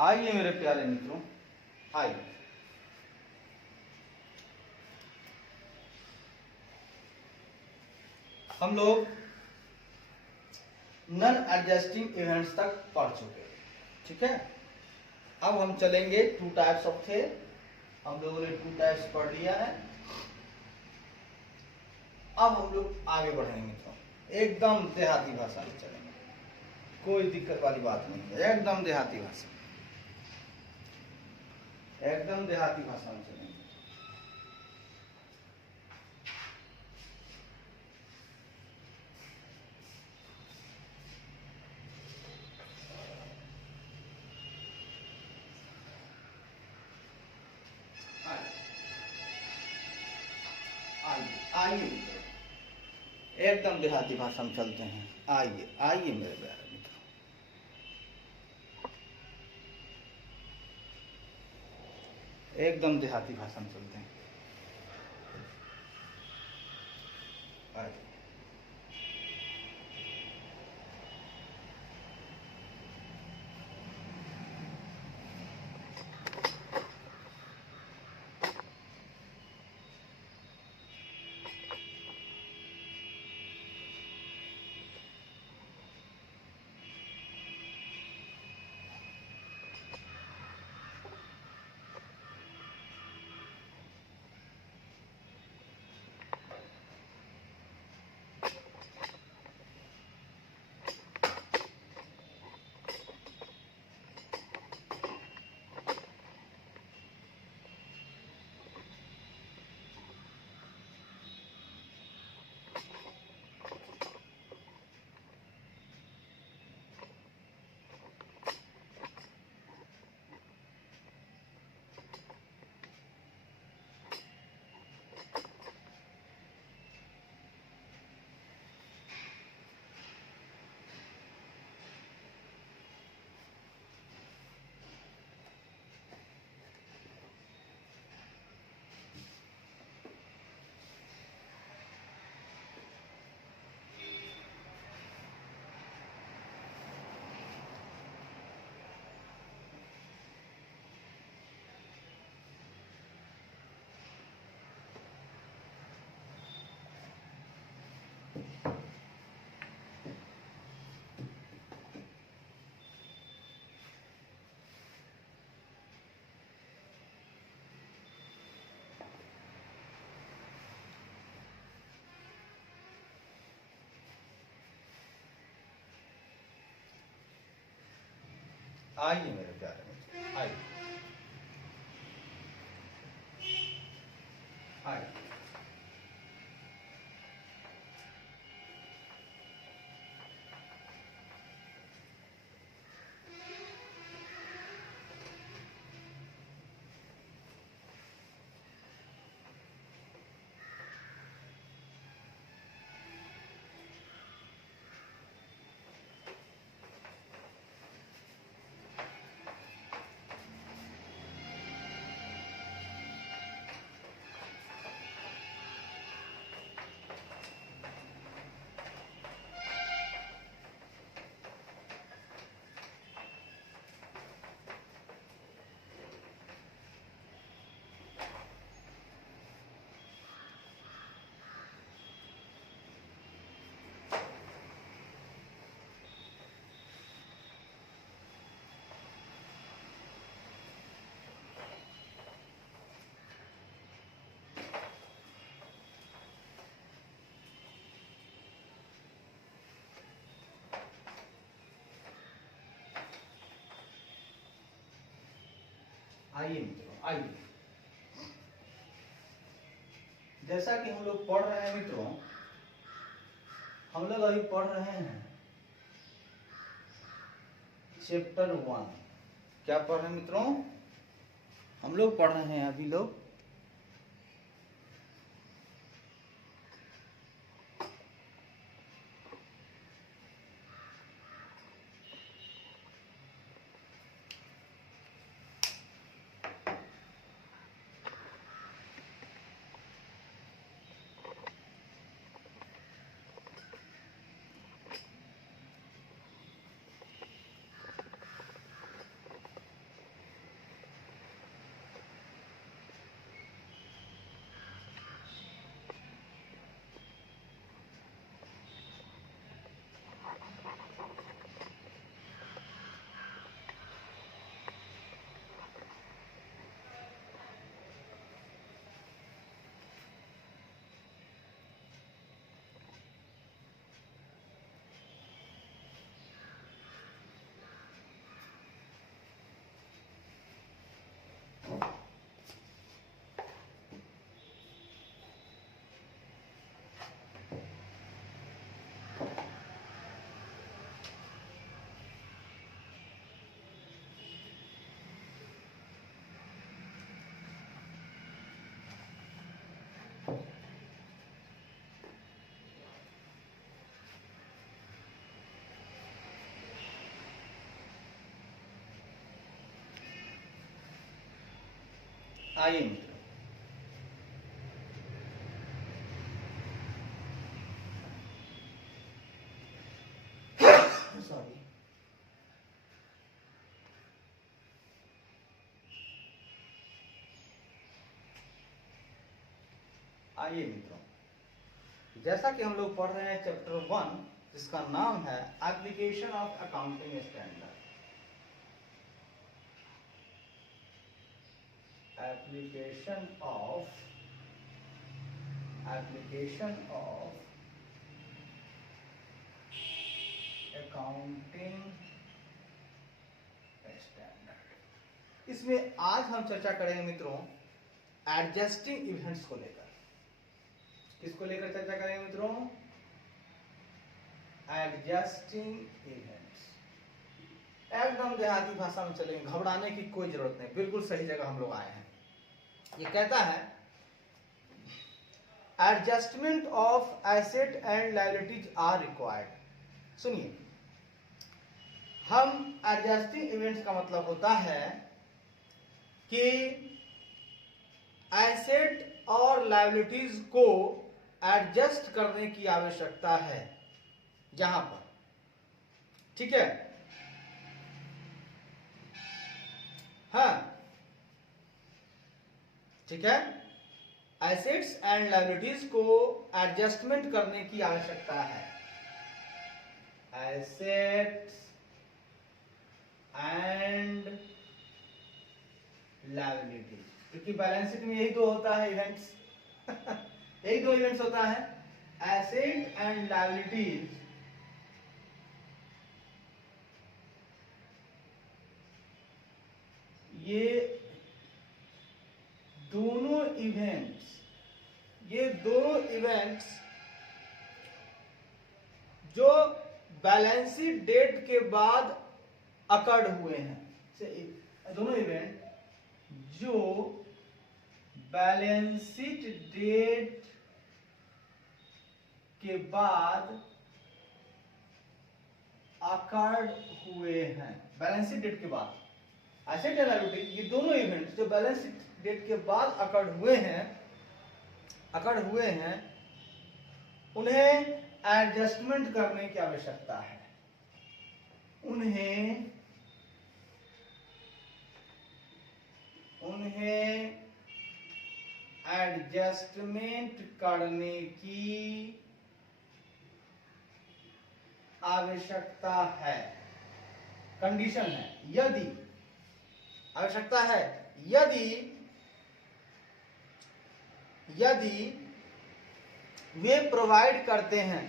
आइए मेरे प्यारे मित्रों, आइए हम लोग नॉन एडजस्टिंग इवेंट्स तक पढ़ चुके हैं। ठीक है, अब हम चलेंगे टू टाइप्स ऑफ थे। हम लोगों ने टू टाइप्स पढ़ लिया है। अब हम लोग आगे बढ़ेंगे मित्रों, एकदम देहाती भाषा में चलेंगे, कोई दिक्कत वाली बात नहीं है, एकदम देहाती भाषा, एकदम देहाती भाषा में चलेंगे। आइए मित्रों, एकदम देहाती भाषा में चलते हैं। आइए आइए मेरे प्यारे मित्रों, एकदम देहाती भाषा में चलते हैं। आइए आइए मेरे प्यारे मित्रों, आइए आइए। आइए मित्रों, आइए। जैसा कि हम लोग पढ़ रहे हैं मित्रों, हम लोग अभी पढ़ रहे हैं चैप्टर 1। क्या पढ़ रहे हैं मित्रों? हम लोग पढ़ रहे हैं अभी लोग आइए मित्रों, सॉरी, आइए मित्रों, जैसा कि हम लोग पढ़ रहे हैं चैप्टर 1 जिसका नाम है application of accounting standard. Application of accounting standard. इसमें आज हम चर्चा करेंगे मित्रों एडजस्टिंग इवेंट्स को लेकर। किसको लेकर चर्चा करेंगे मित्रों? Adjusting events. एकदम देहाती भाषा में चलेंगे, घबराने की कोई जरूरत नहीं, बिल्कुल सही जगह हम लोग आए हैं। ये कहता है adjustment of asset and liabilities are required. सुनिए, हम एडजस्टिंग इवेंट्स का मतलब होता है कि एसेट और लायबिलिटीज को एडजस्ट करने की आवश्यकता है जहां पर, ठीक है, हाँ, ठीक है, एसेट्स एंड लायबिलिटीज को एडजस्टमेंट करने की आवश्यकता है। एसेट्स एंड लायबिलिटीज, क्योंकि बैलेंस शीट में यही दो होता है इवेंट्स यही दो इवेंट्स होता है, एसेट एंड लायबिलिटीज। ये दोनों इवेंट्स जो बैलेंस शीट डेट के बाद अकर्ड हुए हैं, दोनों इवेंट जो बैलेंस शीट डेट के बाद अकर्ड हुए हैं, बैलेंस शीट डेट के बाद, एसेट एंड लायबिलिटी, ये दोनों इवेंट्स जो बैलेंस शीट डेट के बाद अकर्ड हुए हैं, उन्हें एडजस्टमेंट करने की आवश्यकता है। उन्हें एडजस्टमेंट करने की आवश्यकता है, कंडीशन है, यदि आवश्यकता है, यदि वे प्रोवाइड करते हैं,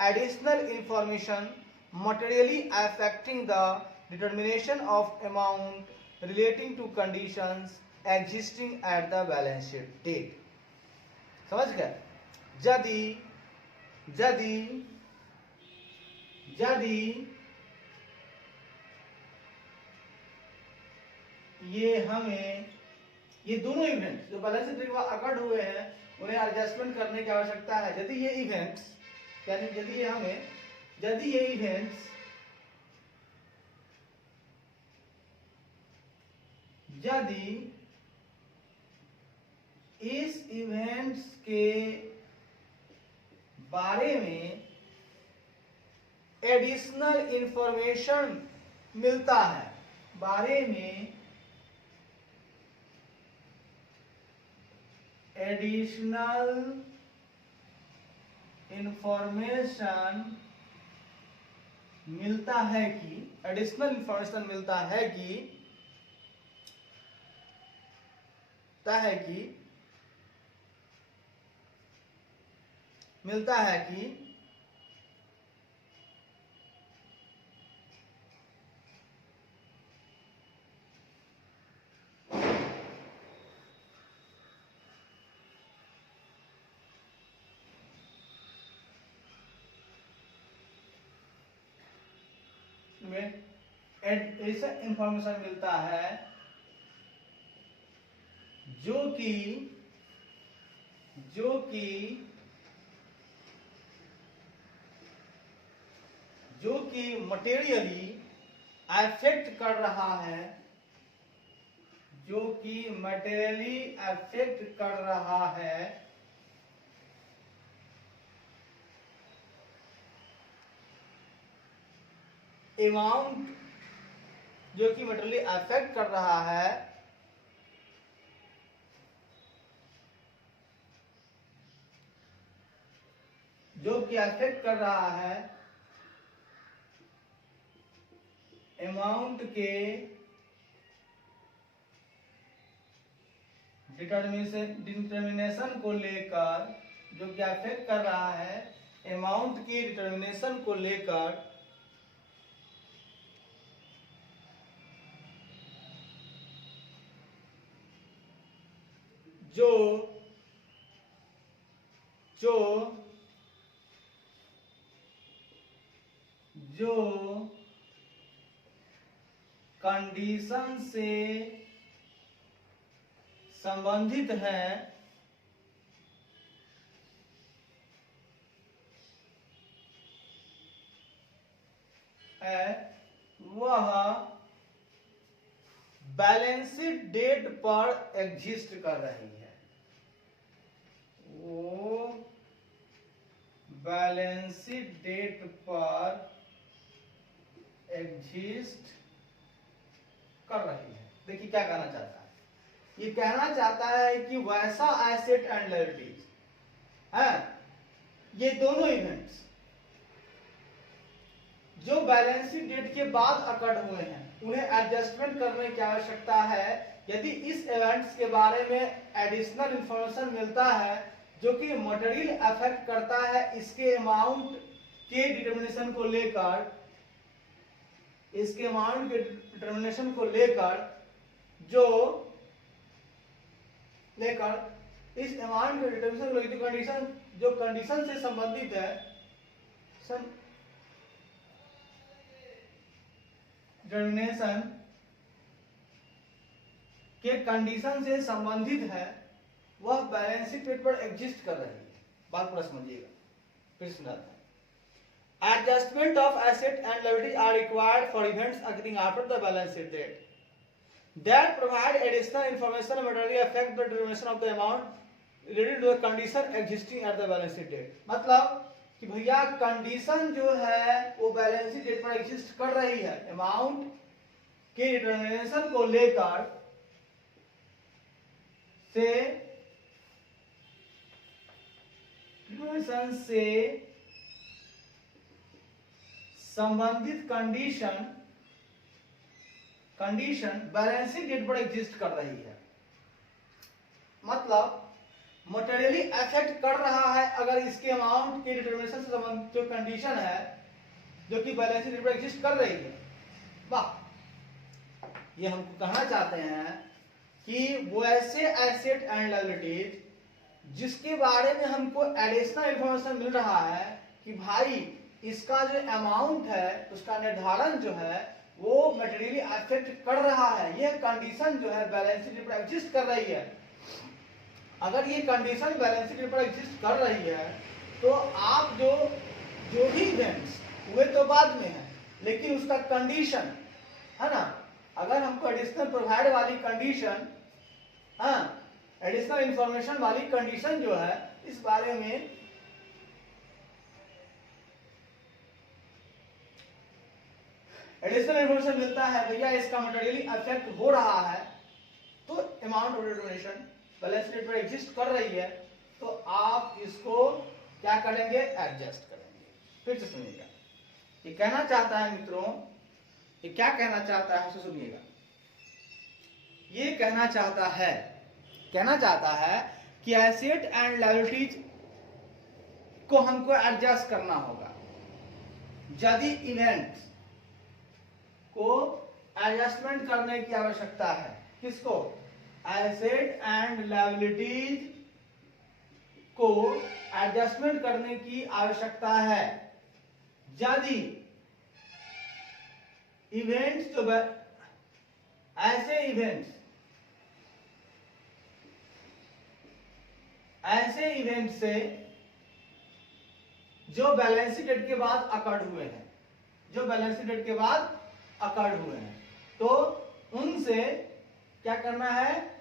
additional information materially affecting the determination of amount relating to conditions existing at the balance sheet date. समझ गए? यदि ये दोनों इवेंट्स जो बैलेंस शीट के बाद अकर्ड हुए हैं उन्हें एडजस्टमेंट करने की आवश्यकता है, यदि ये इवेंट्स यदि इस इवेंट्स के बारे में एडिशनल इंफॉर्मेशन मिलता है, एडिशनल इंफॉर्मेशन मिलता है कि ऐसा इंफॉर्मेशन मिलता है जो कि मटेरियली अफेक्ट कर रहा है, जो कि मटेरियली अफेक्ट कर रहा है अमाउंट, जो कि मटेरियली अफेक्ट कर रहा है अमाउंट के डिटर्मिनेशन को लेकर, जो कि अफेक्ट कर रहा है अमाउंट की डिटर्मिनेशन को लेकर जो कंडीशन से संबंधित है, वह बैलेंस शीट डेट पर एग्जिस्ट कर रही है। वो बैलेंस शीट डेट पर एग्जिस्ट कर रही है। देखिए क्या कहना चाहता है, ये कहना चाहता है कि वैसा एसेट एंड लायबिलिटीज है, ये दोनों इवेंट्स जो बैलेंस शीट डेट के बाद अकर्ड हुए हैं, उन्हें एडजस्टमेंट करने की आवश्यकता है यदि इस इवेंट्स के बारे में एडिशनल इंफॉर्मेशन मिलता है जो कि मटेरियल अफेक्ट करता है इसके अमाउंट के डिटर्मिनेशन को लेकर, इसके अमाउंट के डिटर्मिनेशन को लेकर इस अमाउंट के डिटर्मिनेशन को लेकर कंडीशन, जो कंडीशन से संबंधित है, डिटर्मिनेशन के कंडीशन से संबंधित है, वह बैलेंस शीट डेट पर एग्जिस्ट कर रही है। बात पूरा समझिएगा, फिर सुनाता है। Adjustment of asset and liability are required for events occurring after the balance sheet date that provide additional information and materially affect the determination of the amount related to the condition existing at the balance sheet date। मतलब कि भैया condition जो है वो balance sheet date पर exist कर रही है, अमाउंट के डिटर्मिनेशन को लेकर से संबंधित कंडीशन बैलेंस शीट डेट पर एग्जिस्ट कर रही है। मतलब मटेरियली अफेक्ट कर रहा है अगर इसके अमाउंट के डिटर्मिनेशन से संबंधित जो कंडीशन है जो कि बैलेंस शीट डेट पर एग्जिस्ट कर रही है। वाह, ये हमको कहना चाहते हैं कि वो ऐसे एसेट एंड लायबिलिटीज जिसके बारे में हमको एडिशनल इंफॉर्मेशन मिल रहा है कि भाई इसका जो अमाउंट है उसका निर्धारण जो है वो मटेरियली अफेक्ट कर रहा है, ये कंडीशन जो है बैलेंस शीट पर एग्जिस्ट कर रही है। अगर ये कंडीशन बैलेंस शीट पर एग्जिस्ट कर रही है तो आप जो भी इवेंट्स हुए तो बाद में है, लेकिन उसका कंडीशन है ना, अगर हमको एडिशनल प्रोवाइड वाली कंडीशन, एडिशनल इंफॉर्मेशन वाली कंडीशन जो है इस बारे में एडिशनल इंफॉर्मेशन मिलता है, भैया इसका मटेरियली अफेक्ट हो रहा है, तो amount of determination balance sheet पर एग्जिस्ट कर रही है, तो आप इसको क्या करेंगे, एडजस्ट करेंगे। फिर से सुनिएगा, ये कहना चाहता है मित्रों, ये क्या कहना चाहता है सुनिएगा। ये कहना चाहता है कि एसेट एंड लायबिलिटीज को हमको एडजस्ट करना होगा यदि इवेंट्स को एडजस्टमेंट करने की आवश्यकता है। किसको, एसेट एंड लायबिलिटीज को एडजस्टमेंट करने की आवश्यकता है यदि इवेंट्स जो ऐसे इवेंट से जो बैलेंस शीट डेट के बाद अकर्ड हुए हैं, जो बैलेंस शीट डेट के बाद अकर्ड हुए हैं, तो उनसे क्या करना है,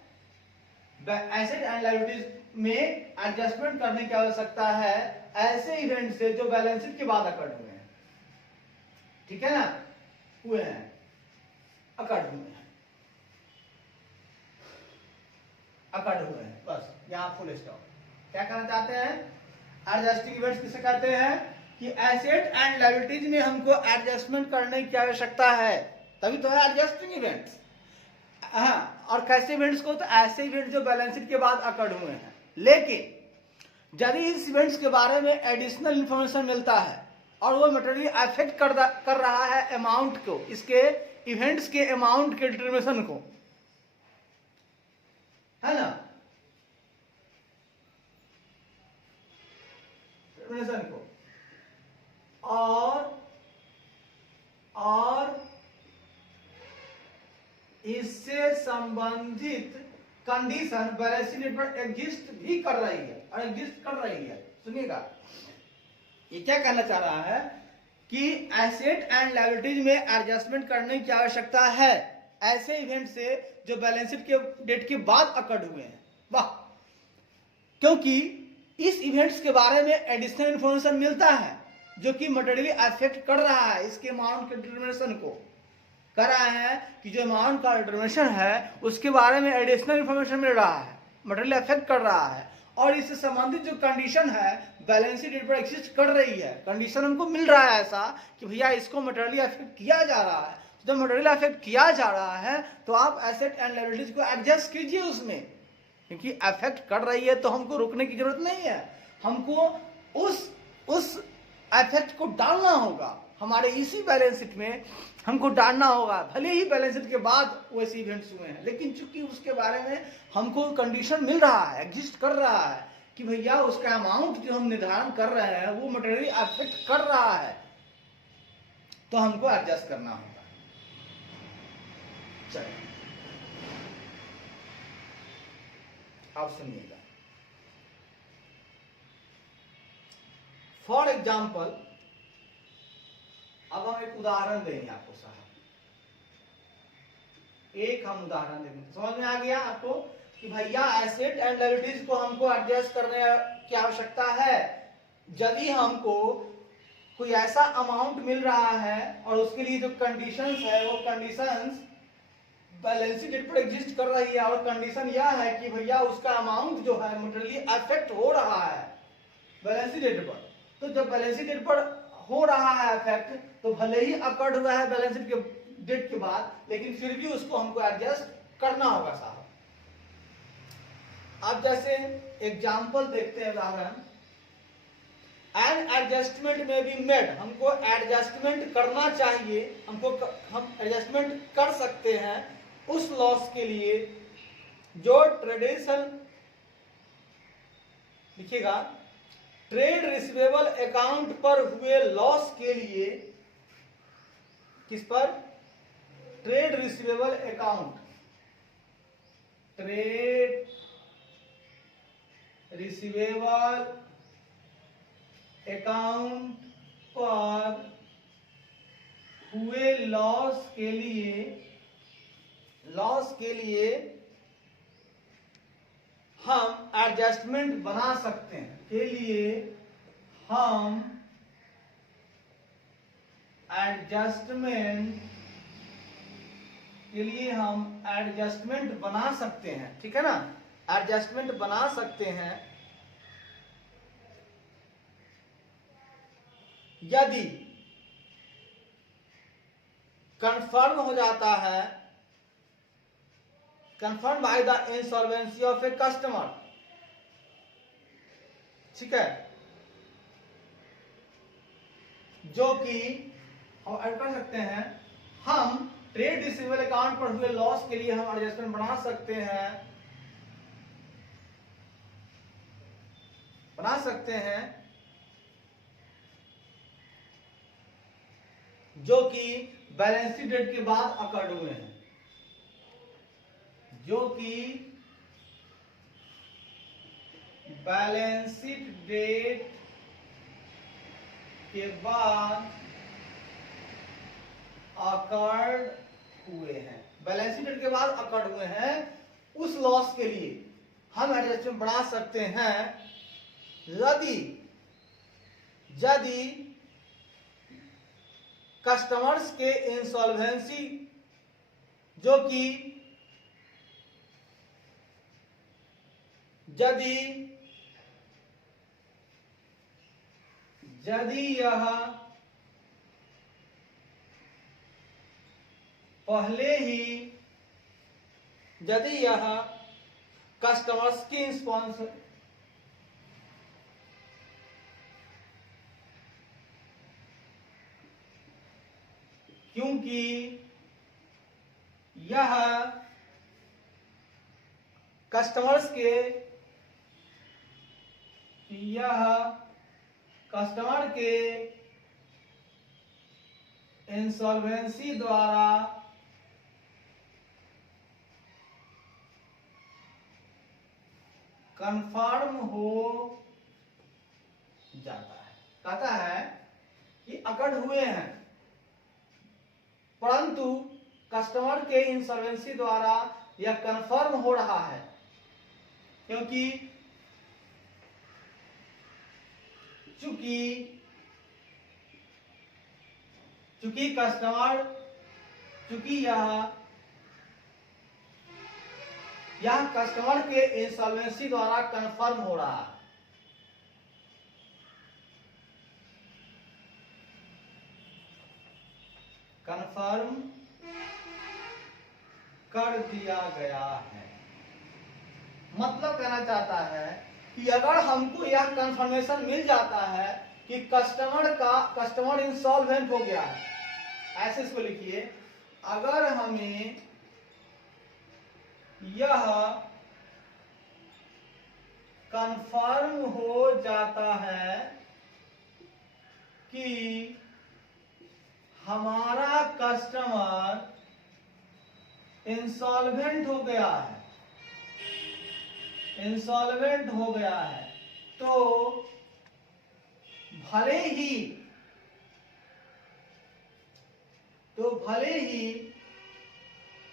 एसेट एंड लायबिलिटीज में एडजस्टमेंट करने की आवश्यकता है ऐसे इवेंट से जो बैलेंस शीट के बाद अकर्ड हुए हैं। ठीक है ना, हुए हैं, अकर्ड हुए हैं, अकर्ड हुए हैं, बस यहां फुल स्टॉप। क्या कहना चाहते हैं, एडजस्टिंग इवेंट्स किसे कहते हैं कि एसेट एंड लायबिलिटीज में हमको एडजस्टमेंट करने की आवश्यकता है, तभी तो है एडजस्टिंग इवेंट्स। हाँ, और कैसे इवेंट्स को, तो ऐसे इवेंट्स जो बैलेंस शीट के बाद अकर्ड हुए हैं, लेकिन यदि इस इवेंट्स के बारे में एडिशनल इंफॉर्मेशन मिलता है और वो मटेरियली अफेक्ट कर रहा है अमाउंट को, इसके इवेंट्स के अमाउंट के डिटरमिनेशन को, है ना, डिटरमिनेशन को, और इससे संबंधित कंडीशन बैलेंस शीट पर एग्जिस्ट भी कर रही है, और एग्जिस्ट कर रही है। सुनिएगा, ये क्या कहना चाह रहा है कि एसेट एंड लायबिलिटीज में एडजस्टमेंट करने की आवश्यकता है ऐसे इवेंट से जो बैलेंस शीट के डेट के बाद अकर्ड हुए हैं। वाह, क्योंकि इस इवेंट्स के बारे में एडिशनल इंफॉर्मेशन मिलता है जो कि मटेरियली अफेक्ट कर रहा है इसके अमाउंट के डिटरमिनेशन को, कर रहा है कि जो अमाउंट का डिटरमिनेशन है उसके बारे में एडिशनल इंफॉर्मेशन मिल रहा है, मटेरियल अफेक्ट कर रहा है, और इससे संबंधित जो कंडीशन है बैलेंस शीट पर एग्जिस्ट कर रही है, कंडीशन हमको मिल रहा है ऐसा कि भैया इसको मटेरियली अफेक्ट किया जा रहा है। जब मटेरियल अफेक्ट किया जा रहा है तो आप एसेट एंड लायबिलिटीज को एडजस्ट कीजिए उसमें, क्योंकि अफेक्ट कर रही है तो हमको रुकने की जरूरत नहीं है, हमको उस इफेक्ट को डालना होगा हमारे इसी बैलेंस शीट में, हमको डालना होगा, भले ही बैलेंस शीट के बाद वैसे इवेंट्स हुए हैं, लेकिन चूंकि उसके बारे में हमको कंडीशन मिल रहा है, एग्जिस्ट कर रहा है कि भैया उसका अमाउंट जो हम निर्धारण कर रहे हैं वो मटेरियली अफेक्ट कर रहा है, तो हमको एडजस्ट करना होगा। चलिए आप सुनिएगा, फॉर एग्जाम्पल अब हम एक उदाहरण देंगे आपको साहब, एक हम उदाहरण देंगे, समझ में आ गया आपको कि भैया एसेट एंड लायबिलिटीज को हमको एडजस्ट करने की आवश्यकता है यदि हमको कोई ऐसा अमाउंट मिल रहा है और उसके लिए जो कंडीशंस है वो कंडीशंस बैलेंस शीट पर एग्जिस्ट कर रही है, और कंडीशन यह है कि भैया उसका अमाउंट जो है मटेरियली अफेक्ट हो रहा है बैलेंस शीट पर। तो जब बैलेंस शीट पर हो रहा है इफेक्ट, तो भले ही अकर्ड हुआ है बैलेंस शीट के डेट के बाद, लेकिन फिर भी उसको हमको एडजस्ट करना होगा साहब। अब जैसे एग्जांपल देखते हैं, उदाहरण, एन एडजस्टमेंट में बी मेड, हमको एडजस्टमेंट करना चाहिए, हम एडजस्टमेंट कर सकते हैं उस लॉस के लिए जो ट्रेडिशनल, लिखिएगा, ट्रेड रिसीवेबल अकाउंट पर हुए लॉस के लिए, किस पर, trade receivable account, trade receivable account पर हुए लॉस के लिए हम एडजस्टमेंट बना सकते हैं, के लिए हम एडजस्टमेंट बना सकते हैं, ठीक है ना, एडजस्टमेंट बना सकते हैं यदि कंफर्म हो जाता है, confirm by the insolvency of a customer, ठीक है, जो कि हम ऐड कर सकते हैं, हम ट्रेड रिसीवेबल अकाउंट पर हुए लॉस के लिए हम एडजस्टमेंट बना सकते हैं जो कि बैलेंस शीट डेट के बाद अकर्ड हुए हैं, जो कि बैलेंस शीट डेट के बाद अकर्ड हुए हैं, बैलेंस शीट डेट के बाद अकर्ड हुए हैं, उस लॉस के लिए हम एडजस्टमेंट बढ़ा सकते हैं यदि कस्टमर्स के इंसॉल्वेंसी जो कि यदि यह पहले ही कस्टमर्स की स्पॉन्सर क्योंकि यह कस्टमर के इंसॉल्वेंसी द्वारा कंफर्म हो जाता है। कहता है कि अकर्ड हुए हैं परंतु कस्टमर के इंसॉल्वेंसी द्वारा यह कंफर्म हो रहा है, क्योंकि यह कस्टमर के इंसॉल्वेंसी द्वारा कंफर्म हो रहा है। कंफर्म कर दिया गया है, मतलब कहना चाहता है कि अगर हमको यह कंफर्मेशन मिल जाता है कि कस्टमर इंसॉल्वेंट हो गया है, ऐसे इसको लिखिए, अगर हमें यह कंफर्म हो जाता है कि हमारा कस्टमर इंसॉल्वेंट हो गया है, तो भले ही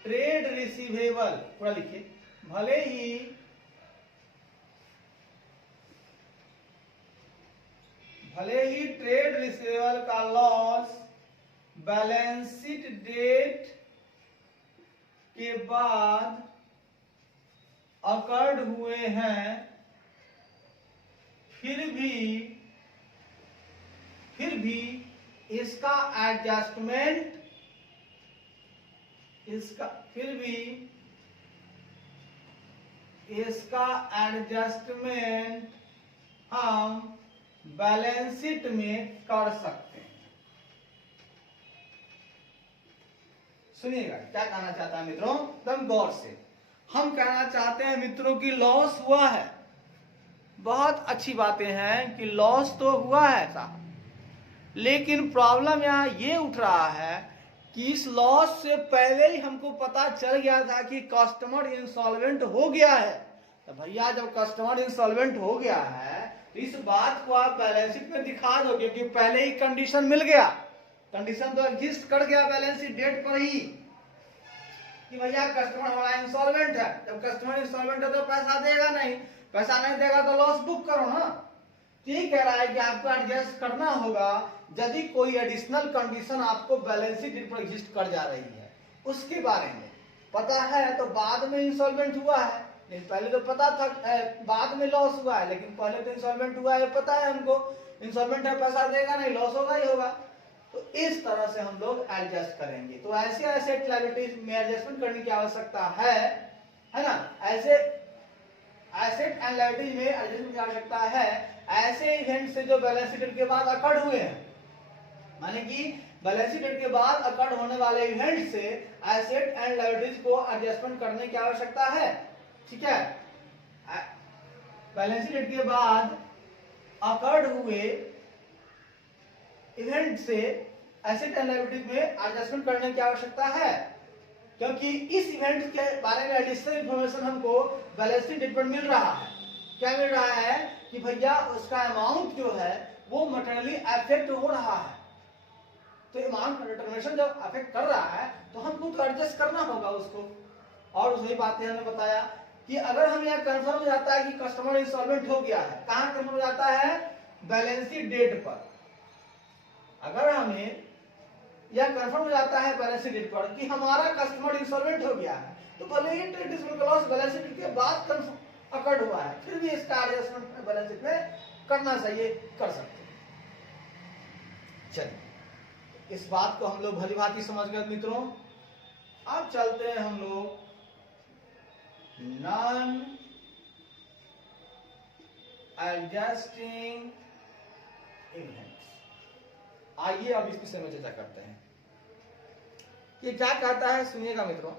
ट्रेड रिसीवेबल, पूरा लिखिए, भले ही ट्रेड रिसीवेबल का लॉस बैलेंस शीट डेट के बाद अकर्ड हुए हैं, फिर भी इसका एडजस्टमेंट हम बैलेंस शीट में कर सकते हैं। सुनिएगा क्या कहना चाहता है मित्रों, एकदम गौर से। हम कहना चाहते हैं मित्रों कि लॉस हुआ है, बहुत अच्छी बातें हैं कि लॉस तो हुआ है साहब, लेकिन प्रॉब्लम यहाँ ये उठ रहा है कि इस लॉस से पहले ही हमको पता चल गया था कि कस्टमर इंसॉल्वेंट हो गया है। तो भैया जब कस्टमर इंसॉल्वेंट हो गया है तो इस बात को आप बैलेंस शीट में दिखा दो, क्योंकि पहले ही कंडीशन मिल गया, कंडीशन तो एग्जिस्ट कर गया बैलेंस शीट डेट पर ही कि भैया कस्टमर हमारा इंसॉल्वेंट है। जब कस्टमर इंसॉल्वेंट है तो पैसा देगा नहीं, पैसा नहीं देगा तो लॉस बुक करो ना। ये कह रहा है कि आपको एडजस्ट करना होगा यदि कोई एडिशनल कंडीशन आपको बैलेंस शीट डेट पर एग्जिस्ट कर जा रही है, उसके बारे में पता है। तो बाद में इंसॉल्वेंट हुआ है, लेकिन पहले तो पता था, बाद में लॉस हुआ है, लेकिन पहले तो इंसॉल्वेंट हुआ है, पता है हमको इंसॉल्वेंट है, पैसा देगा नहीं, लॉस होगा ही होगा। तो इस तरह से हम लोग एडजस्ट करेंगे। तो ऐसे एसेट लायबिलिटीज में एडजस्टमेंट करने की आवश्यकता है ना। ऐसे एसेट एंड लायबिलिटीज में एडजस्टमेंट की आवश्यकता है ऐसे इवेंट से जो बैलेंस शीट के बाद अकर्ड हुए हैं, माने कि बैलेंस शीट के बाद अकर्ड होने वाले इवेंट से एसेट एंड लायबिलिटीज को एडजस्टमेंट करने की आवश्यकता है। ठीक है, बैलेंस शीट के बाद अकर्ड हुए इवेंट से एसेट एंड लायबिलिटीज में एडजस्टमेंट करने की आवश्यकता है, क्योंकि इस इवेंट के बारे में एडिशनल इंफॉर्मेशन हमको बैलेंस शीट पर मिल रहा है। क्या मिल रहा है कि भैया उसका अमाउंट जो है वो मटेरियली अफेक्ट हो रहा है, तो अमाउंट डिटरमिनेशन जब अफेक्ट कर रहा है तो हमको तो एडजस्ट करना होगा उसको। और वही बात हमने बताया कि अगर हमें यह कंफर्म हो जाता है कि कस्टमर इंसॉल्वेंट हो गया है, कहां कंफर्म हो जाता है? बैलेंस शीट डेट पर। अगर हमें यह कंफर्म हो जाता है बैलेंस शीट डेट पर कि हमारा कस्टमर इंसॉल्वेंट हो गया है, तो भले ही trade receivable loss balance sheet के बाद अकर्ड हुआ है, फिर भी इसका एडजस्टमेंट बैलेंस शीट में करना चाहिए, कर सकते हैं। चलिए, इस बात को हम लोग भली भांति समझ गए मित्रों। अब चलते हैं हम लोग नॉन एडजस्टिंग इवेंट्स। आइए अब इस विषय में चर्चा करते हैं। ये क्या कहता है, सुनिएगा मित्रों।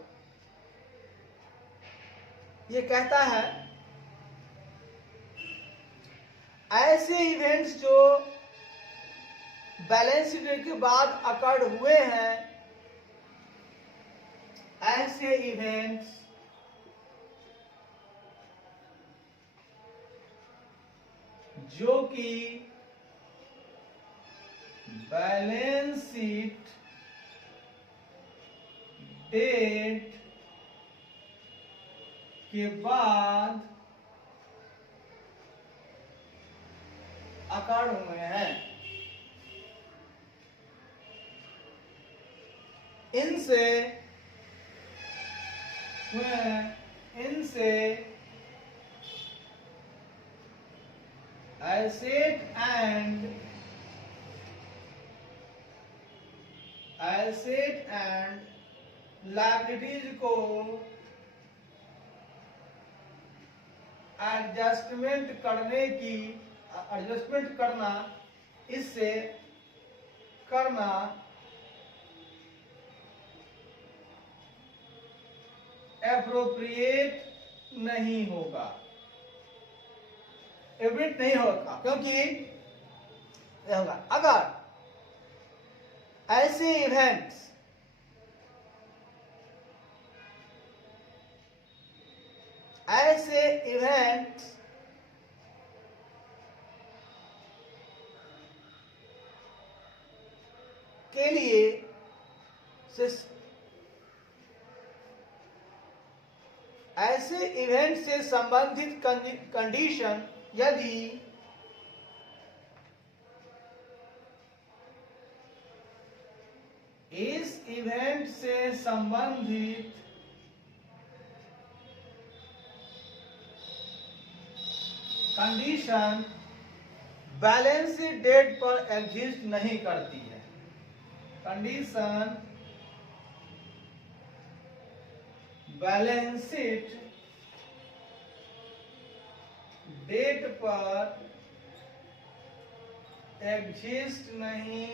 ये कहता है ऐसे इवेंट्स जो बैलेंस शीट के बाद अकर्ड हुए हैं, ऐसे इवेंट्स जो कि बैलेंस शीट डेट के बाद अकर्ड हुए हैं, इनसे एसेट एंड लायबिलिटीज को एडजस्टमेंट करना, इससे करना एप्रोप्रिएट नहीं होगा, एविडेंट नहीं होगा। क्योंकि होगा अगर ऐसे इवेंट्स के लिए ऐसे इवेंट से संबंधित कंडीशन यदि इस इवेंट से संबंधित कंडीशन बैलेंस शीट डेट पर एग्जिस्ट नहीं करती है, कंडीशन बैलेंस शीट डेट पर एग्जिस्ट नहीं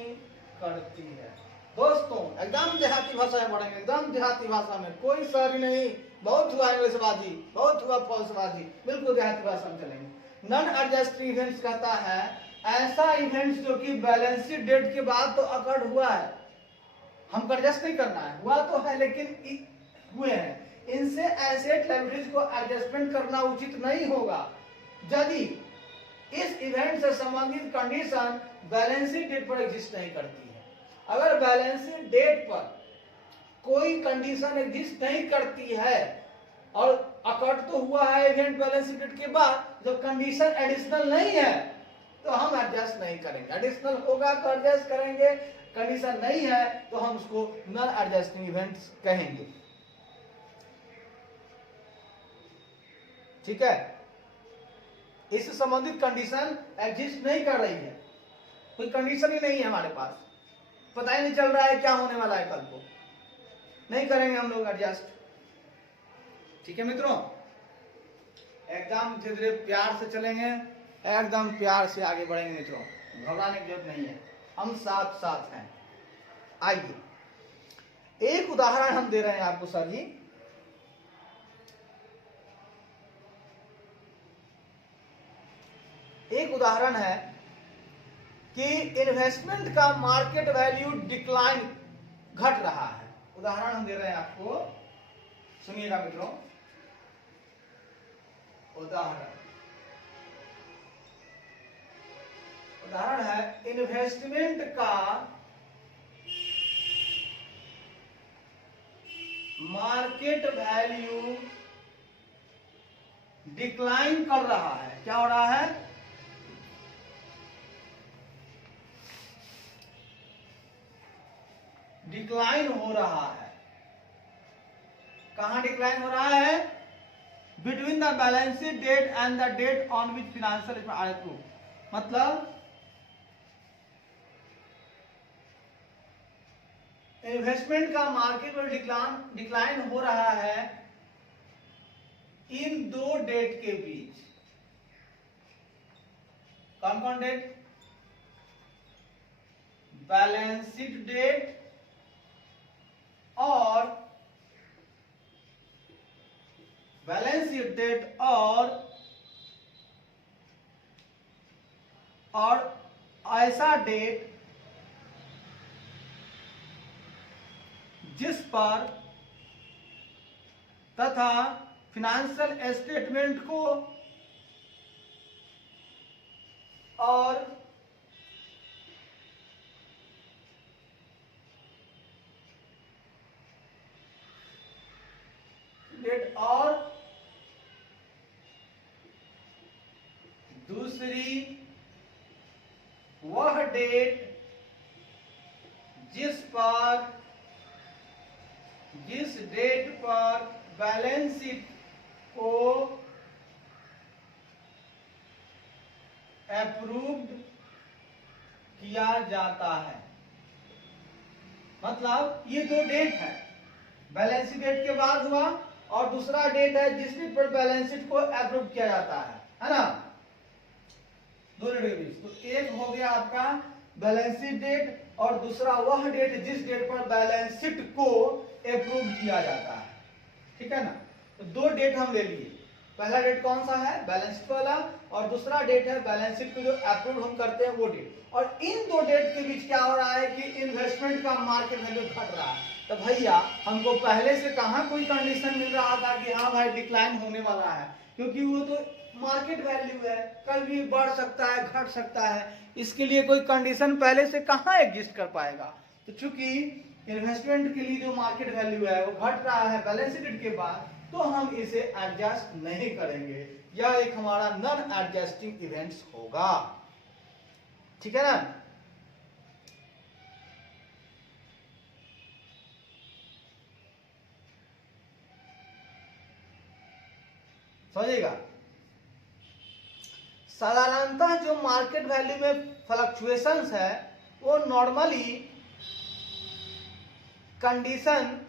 करती है। दोस्तों एकदम देहाती भाषा में पढ़ेंगे, एकदम देहाती भाषा में, कोई शहरी नहीं। बहुत हुआ इंग्लिशबाजी, बहुत हुआ फॉल्सबाजी, बिल्कुल देहाती भाषा में चलेंगे। नॉन एडजस्टिंग इवेंट्स कहता है ऐसा इवेंट्स जो कि बैलेंस शीट डेट के बाद तो अकर्ड हुआ है, हमको एडजस्ट नहीं करना है, हुआ तो है लेकिन हुए हैं, इनसे एसेट लायबिलिटीज को एडजस्टमेंट करना उचित नहीं होगा यदि इस इवेंट से संबंधित कंडीशन बैलेंस शीट डेट पर एग्जिस्ट नहीं करती है। अगर बैलेंस शीट डेट पर कोई कंडीशन एग्जिस्ट नहीं करती है और अकर्ड तो हुआ है इवेंट बैलेंस शीट डेट के बाद, जब कंडीशन एडिशनल नहीं है तो हम एडजस्ट नहीं करेंगे, एडिशनल होगा तो एडजस्ट करेंगे, कंडीशन नहीं है तो हम उसको नॉन एडजस्टिंग इवेंट्स कहेंगे। ठीक है, इससे संबंधित कंडीशन एग्जिस्ट नहीं कर रही है, कोई कंडीशन ही नहीं है हमारे पास, पता ही नहीं चल रहा है क्या होने वाला है कल को, नहीं करेंगे हम लोग एडजस्ट। ठीक है मित्रों, एकदम धीरे धीरे प्यार से चलेंगे, एकदम प्यार से आगे बढ़ेंगे मित्रों, घबराने की जरूरत नहीं है, हम साथ साथ हैं। आइए एक उदाहरण हम दे रहे हैं आपको सर जी। एक उदाहरण है कि इन्वेस्टमेंट का मार्केट वैल्यू डिक्लाइन, घट रहा है। उदाहरण हम दे रहे हैं आपको, सुनिएगा मित्रों। उदाहरण है इन्वेस्टमेंट का मार्केट वैल्यू डिक्लाइन कर रहा है, क्या हो रहा है, डिक्लाइन हो रहा है। कहां डिक्लाइन हो रहा है, between the balance sheet date and the date on which financial are approve. मतलब इन्वेस्टमेंट का मार्केट में डिक्लाइन हो रहा है इन दो डेट के बीच। कौन कौन डेट, बैलेंस शीट डेट और बैलेंस शीट डेट और ऐसा डेट जिस पर तथा फाइनेंशियल स्टेटमेंट को और डेट और दूसरी वह डेट जिस डेट पर बैलेंस शीट को अप्रूव्ड किया जाता है। मतलब ये दो डेट है, बैलेंस शीट डेट के बाद हुआ और दूसरा डेट है जिस डेट पर बैलेंस शीट को अप्रूव किया जाता है ना, दो डेट के बीच। तो एक हो गया आपका बैलेंस शीट डेट और दूसरा वह डेट जिस डेट पर बैलेंस शीट को अप्रूव किया जाता है, ठीक है ना। तो दो डेट हम ले लिए, पहला डेट कौन सा है, बैलेंस शीट वाला, और दूसरा डेट है बैलेंस शीट को जो अप्रूव हम करते हैं वो डेट। और इन दो डेट के बीच क्या हो रहा है कि इन्वेस्टमेंट का मार्केट वैल्यू घट रहा है। तो भैया हमको पहले से कहां कोई कंडीशन मिल रहा था कि हाँ भाई डिक्लाइन होने वाला है, क्योंकि वो तो मार्केट वैल्यू है, कल भी बढ़ सकता है घट सकता है, इसके लिए कोई कंडीशन पहले से कहां एग्जिस्ट कर पाएगा। तो चूंकि इन्वेस्टमेंट के लिए जो मार्केट वैल्यू है वो घट रहा है बैलेंस शीट के बाद, तो हम इसे एडजस्ट नहीं करेंगे, यह एक हमारा नॉन एडजस्टिंग इवेंट्स होगा, ठीक है ना। समझिएगा, साधारणतः जो मार्केट वैल्यू में फ्लक्चुएशंस है वो नॉर्मली कंडीशन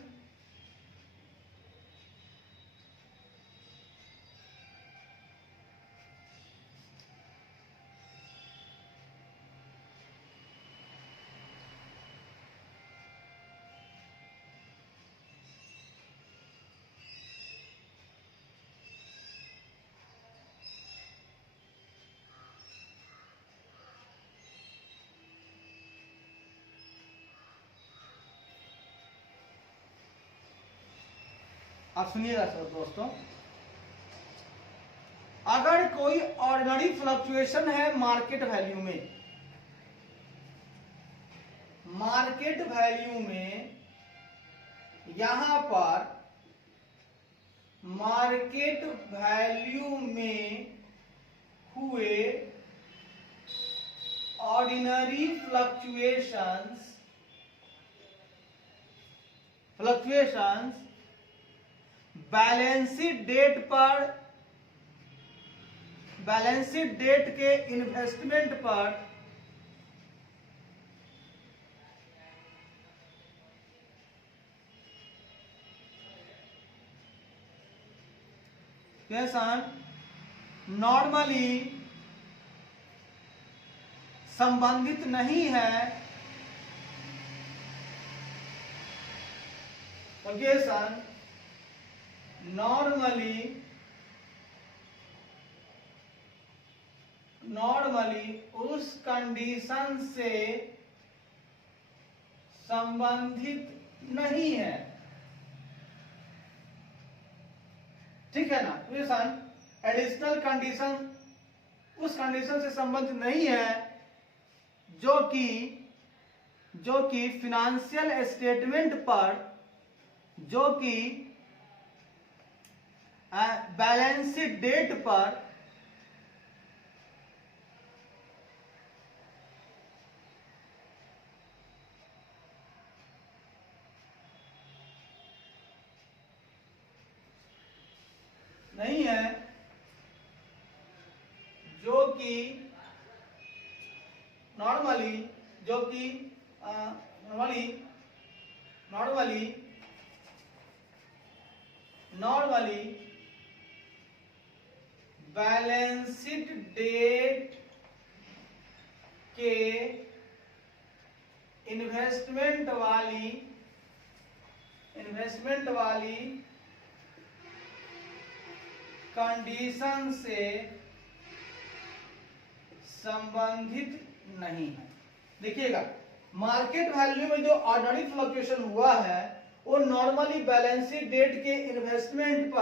आप सुनिएगा सर दोस्तों, अगर कोई ऑर्डिनरी फ्लक्चुएशन है मार्केट वैल्यू में, मार्केट वैल्यू में यहां पर मार्केट वैल्यू में हुए ordinary fluctuations balance sheet date के इन्वेस्टमेंट पर नॉर्मली संबंधित नहीं है, नॉर्मली उस कंडीशन से संबंधित नहीं है, ठीक है ना। एडिशनल कंडीशन उस कंडीशन से संबंधित नहीं है जो कि फाइनेंशियल स्टेटमेंट पर जो कि बैलेंस शीट डेट पर नहीं है, जो कि नॉर्मली बैलेंस शीट डेट के इन्वेस्टमेंट वाली कंडीशन से संबंधित नहीं है। देखिएगा, मार्केट वैल्यू में जो ऑर्डिनरी फ्लक्चुएशन हुआ है वो नॉर्मली बैलेंस शीट डेट के इन्वेस्टमेंट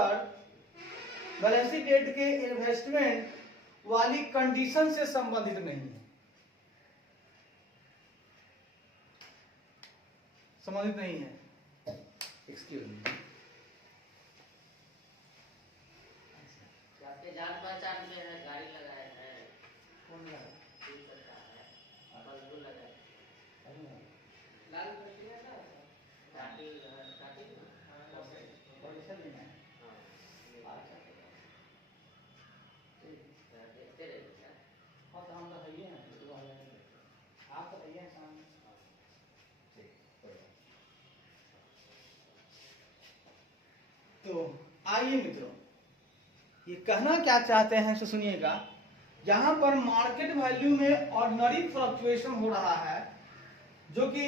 वाली कंडीशन से संबंधित नहीं है, एक्सक्यूज मी। आपके जान पहचान में है, गाड़ी लगाए हैं, कौन लगा? बल्बू लगाए, लाल बत्ती है ना, काटी ना, परमिशन लेना है। हाँ, अच्छा, देखते रहिए। हाँ तो हम तो है ही हैं, आप तो है ही हैं सामने। तो आइए मित्रों, ये कहना क्या चाहते हैं सो सुनिएगा। यहां पर मार्केट वैल्यू में ऑर्डिनरी फ्लक्चुएशन हो रहा है, जो कि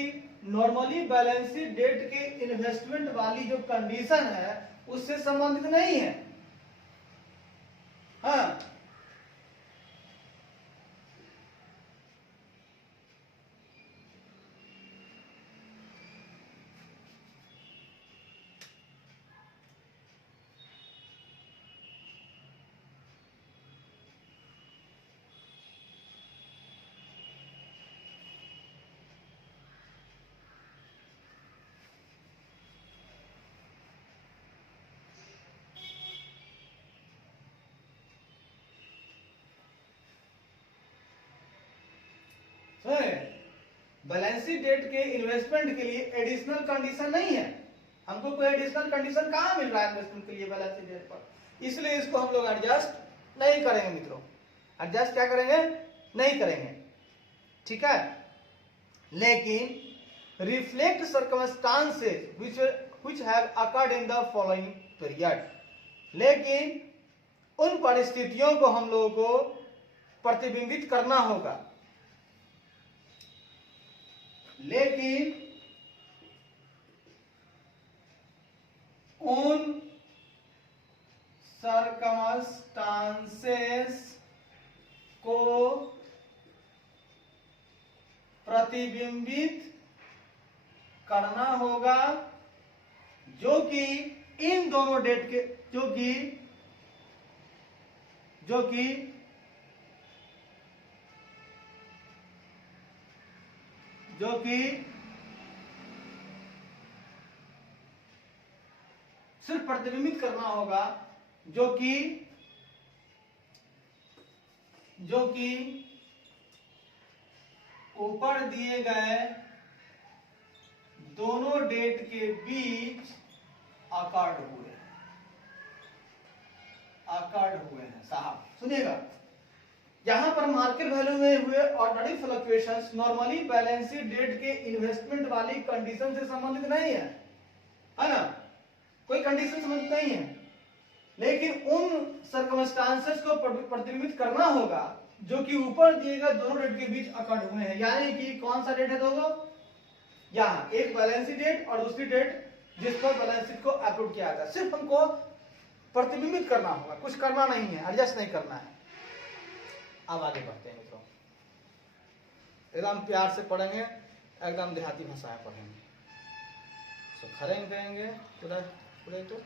नॉर्मली बैलेंस शीट डेट के इन्वेस्टमेंट वाली जो कंडीशन है उससे संबंधित नहीं है। हाँ, बैलेंस शीट डेट के इन्वेस्टमेंट के लिए एडिशनल कंडीशन नहीं है। हमको कोई एडिशनल कंडीशन कहां मिल रहा है इन्वेस्टमेंट के लिए बैलेंस शीट डेट पर, इसलिए इसको हम लोग एडजस्ट नहीं करेंगे मित्रों। एडजस्ट क्या करेंगे? नहीं करेंगे, ठीक है। लेकिन reflect circumstances which have occurred in the following period, लेकिन उन परिस्थितियों को हम लोगों को प्रतिबिंबित करना होगा, लेकिन उन सर्कमस्टांसेस को प्रतिबिंबित करना होगा जो कि इन दोनों डेट के जो कि सिर्फ प्रतिबिंबित करना होगा जो कि ऊपर दिए गए दोनों डेट के बीच अकॉर्ड हुए हैं। साहब सुनिएगा, यहां पर मार्केट वैल्यू में हुए ordinary fluctuations normally balance sheet date के इन्वेस्टमेंट वाली कंडीशन से संबंधित नहीं है ना, कोई कंडीशन संबंधित नहीं है, लेकिन उन सर्कमस्टांसेस को प्रतिबिंबित करना होगा जो कि ऊपर दिए गए दोनों डेट के बीच अकॉर्ड हुए हैं। यानी कि कौन सा डेट है दोस्तों? यहाँ एक बैलेंस शीट डेट और दूसरी डेट जिस पर बैलेंस शीट को अप्रूव किया था। सिर्फ हमको प्रतिबिंबित करना होगा, कुछ करना नहीं है, एडजस्ट नहीं करना है। अब आगे बढ़ते हैं मित्रों, एकदम प्यार से पढ़ेंगे, एकदम देहाती भाषा में पढ़ेंगे, तो खड़े करेंगे पूरे तो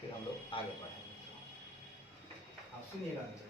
फिर हम लोग आगे बढ़ेंगे। आप सुनिएगा मित्रों,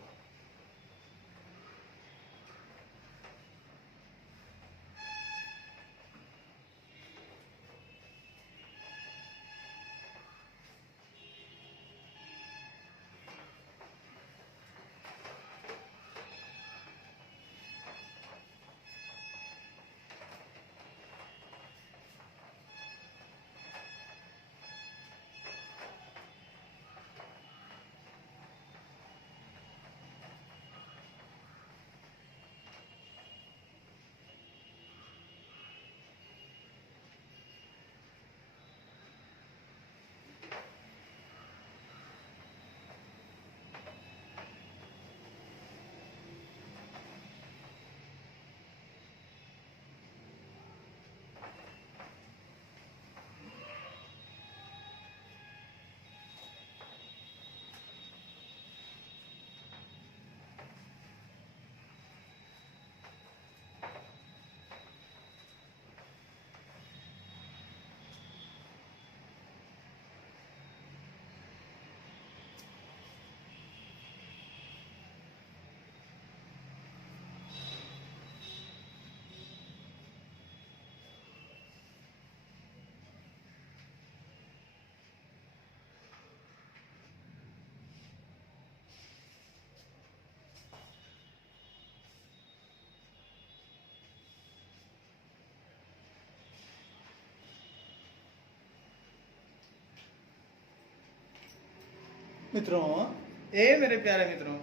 मित्रों, ए मेरे प्यारे मित्रों,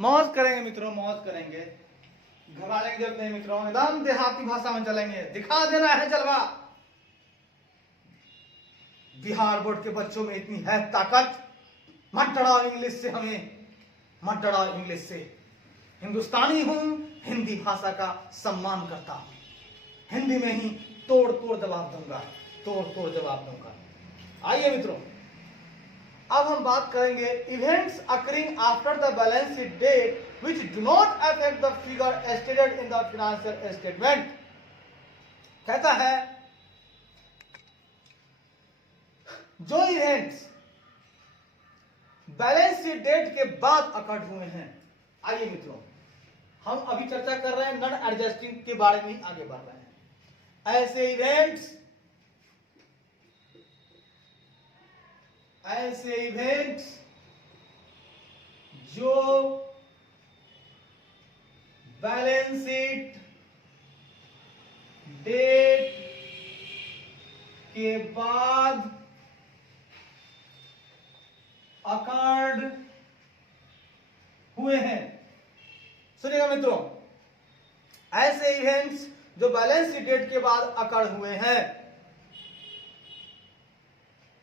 मौज करेंगे मित्रों, मौज करेंगे, घबराने की जरूरत नहीं मित्रों, एकदम देहाती भाषा में चलेंगे, दिखा देना है जलवा। बिहार बोर्ड के बच्चों में इतनी है ताकत, मत डराओ इंग्लिश से, हमें मत डराओ इंग्लिश से। हिंदुस्तानी हूं, हिंदी भाषा का सम्मान करता हूं, हिंदी में ही तोड़ तोड़ जवाब दूंगा, तोड़ तोड़ जवाब दूंगा। आइए मित्रों, अब हम बात करेंगे events occurring after the balance sheet date which do not affect the figure stated in the financial statement. कहता है जो इवेंट्स बैलेंस शीट डेट के बाद अकर्ड हुए हैं। आइए मित्रों, हम अभी चर्चा कर रहे हैं नॉन एडजस्टिंग के बारे में, आगे बढ़ रहे हैं। ऐसे इवेंट्स जो बैलेंस शीट डेट के बाद अकर्ड हुए हैं। सुनिएगा मित्रों, ऐसे इवेंट्स जो बैलेंस शीट डेट के बाद अकर्ड हुए हैं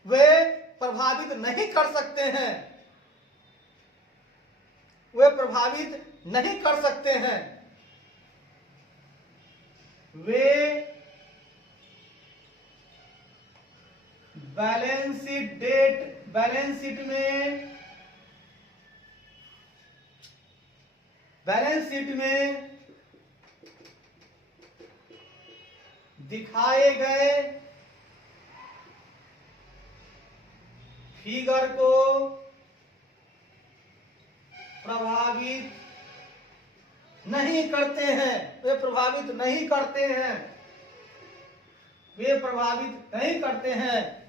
वे प्रभावित नहीं कर सकते हैं, वे प्रभावित नहीं कर सकते हैं, वे बैलेंस शीट में दिखाए गए फिगर को प्रभावित नहीं करते हैं, वे प्रभावित नहीं करते हैं, वे प्रभावित नहीं करते हैं।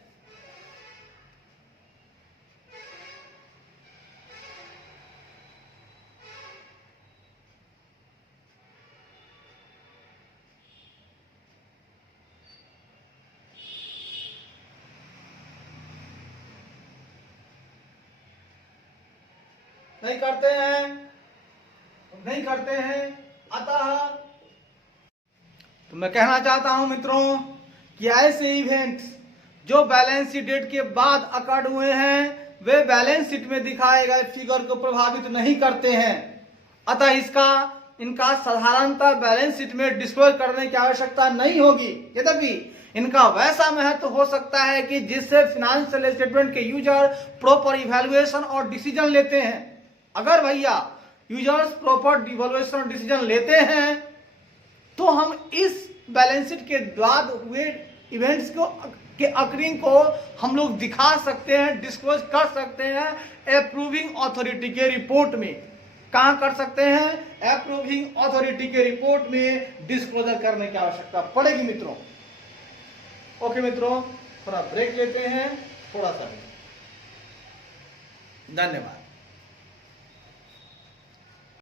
नहीं करते हैं, अतः तो मैं कहना चाहता हूं मित्रों कि ऐसे इवेंट्स जो बैलेंस शीट डेट के बाद अकर्ड हुए हैं वे बैलेंस शीट में दिखाए गए फिगर को प्रभावित नहीं करते हैं, अतः इनका साधारणतः बैलेंस शीट में डिस्क्लोज करने की आवश्यकता नहीं होगी। यद्यपि इनका वैसा महत्व हो सकता है कि जिससे फाइनेंशियल स्टेटमेंट के यूजर प्रॉपर इवैल्यूएशन और डिसीजन लेते हैं। अगर भैया यूजर्स प्रॉपर इवैल्यूएशन और डिसीजन लेते हैं तो हम इस बैलेंस शीट के बाद हुए इवेंट्स के अकरिंग को हम लोग दिखा सकते हैं, डिस्क्लोज कर सकते हैं अप्रूविंग अथॉरिटी के रिपोर्ट में। कहां कर सकते हैं? अप्रूविंग अथॉरिटी के रिपोर्ट में डिस्क्लोजर करने की आवश्यकता पड़ेगी मित्रों। ओके मित्रों, थोड़ा ब्रेक लेते हैं, थोड़ा सा। धन्यवाद।